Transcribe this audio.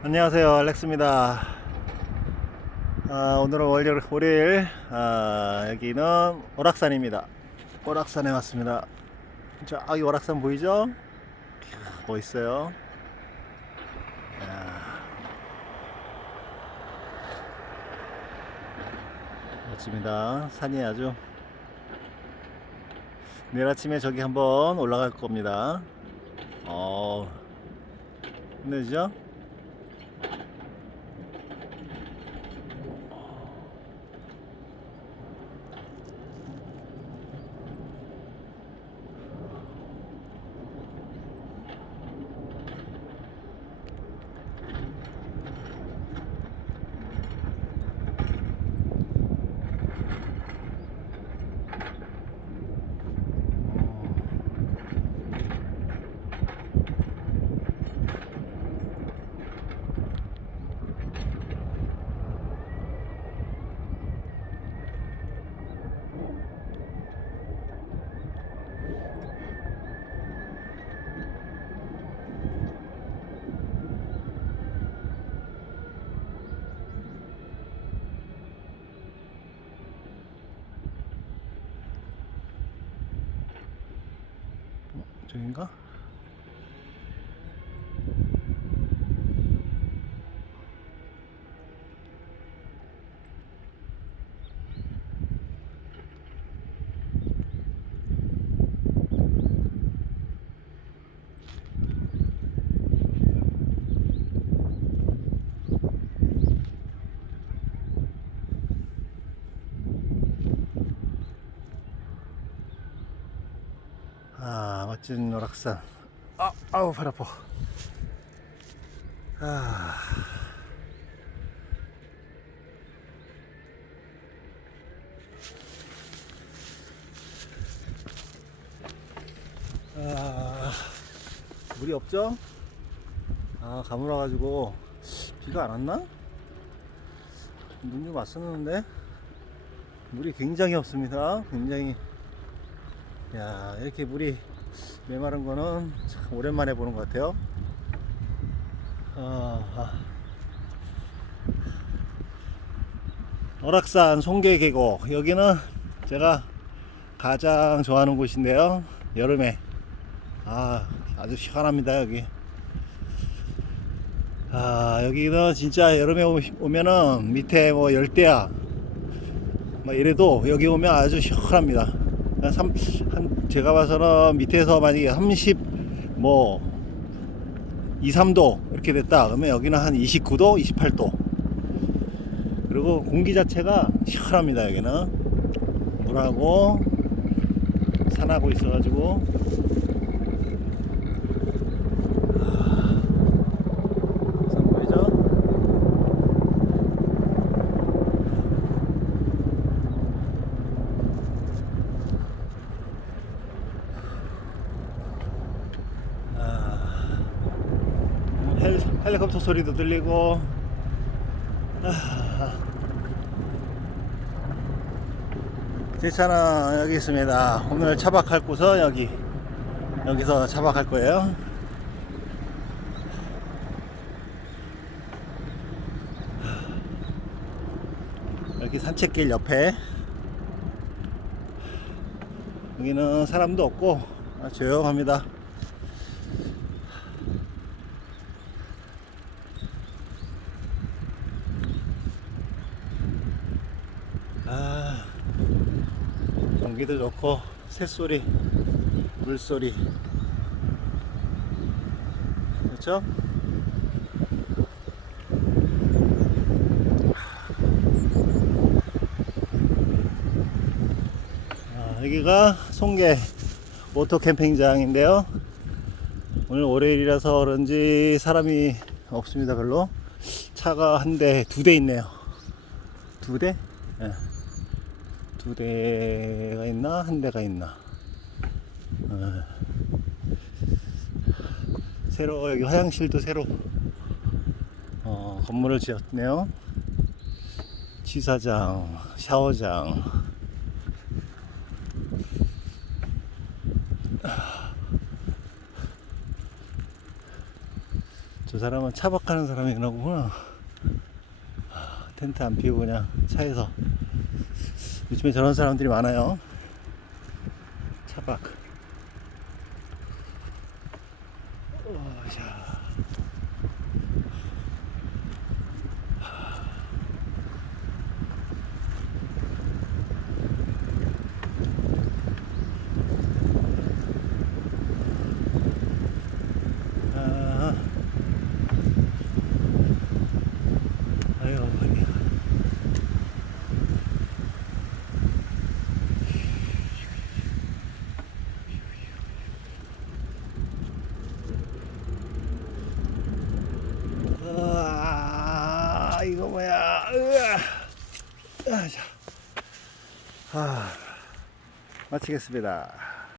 안녕하세요 알렉스입니다 아, 오늘은 월요일, 월요일 아, 여기는 오락산입니다 오락산에 왔습니다 저기 오락산 보이죠? 멋있어요 이야. 멋집니다 산이 아주 내일 아침에 저기 한번 올라갈 겁니다 어 끝내주죠? 저긴가? 아 멋진 오락산 아, 아우 발 아파 아. 아, 물이 없죠? 아 가물어 가지고 비가 안 왔나? 눈좀 왔었는데 물이 굉장히 없습니다 굉장히 야 이렇게 물이 메마른 거는 참 오랜만에 보는 것 같아요. 아, 아. 어락산 송계 계곡. 여기는 제가 가장 좋아하는 곳인데요. 여름에. 아 아주 시원합니다 여기. 아 여기는 진짜 여름에 오- 오면은 밑에 뭐 열대야. 뭐 이래도 여기 오면 아주 시원합니다 한, 삼, 한 제가 봐서는 밑에서 만약에 30뭐 2, 3도 이렇게 됐다. 그러면 여기는 한 29도, 28도. 그리고 공기 자체가 시원합니다 여기는. 물하고 산하고 있어가지고 아, 산 보이죠? 아, 헬, 헬리콥터 소리도 들리고. 아, 제 차는 여기 있습니다. 오늘 차박할 곳은 여기. 여기서 차박할 거예요. 여기 산책길 옆에. 여기는 사람도 없고 아, 조용합니다 아, 공기도 좋고 새소리, 물소리, 그렇죠? 아, 여기가 송계 오토 캠핑장인데요. 오늘 월요일이라서 그런지 사람이 없습니다, 별로. 차가 한 대, 두 대 있네요. 두 대? 예. 두 대가 있나? 한 대가 있나? 어. 새로, 여기 화장실도 새로, 어, 건물을 지었네요. 취사장, 샤워장. 저 사람은 차박하는 사람이나 보구나. 아, 텐트 안 피우고 그냥 차에서. 요즘에 저런 사람들이 많아요. 차박. 어, 자. 아. 아유, 허리야. 으아, 이거 뭐야? 으아. 아, 자. 아, 마치겠습니다.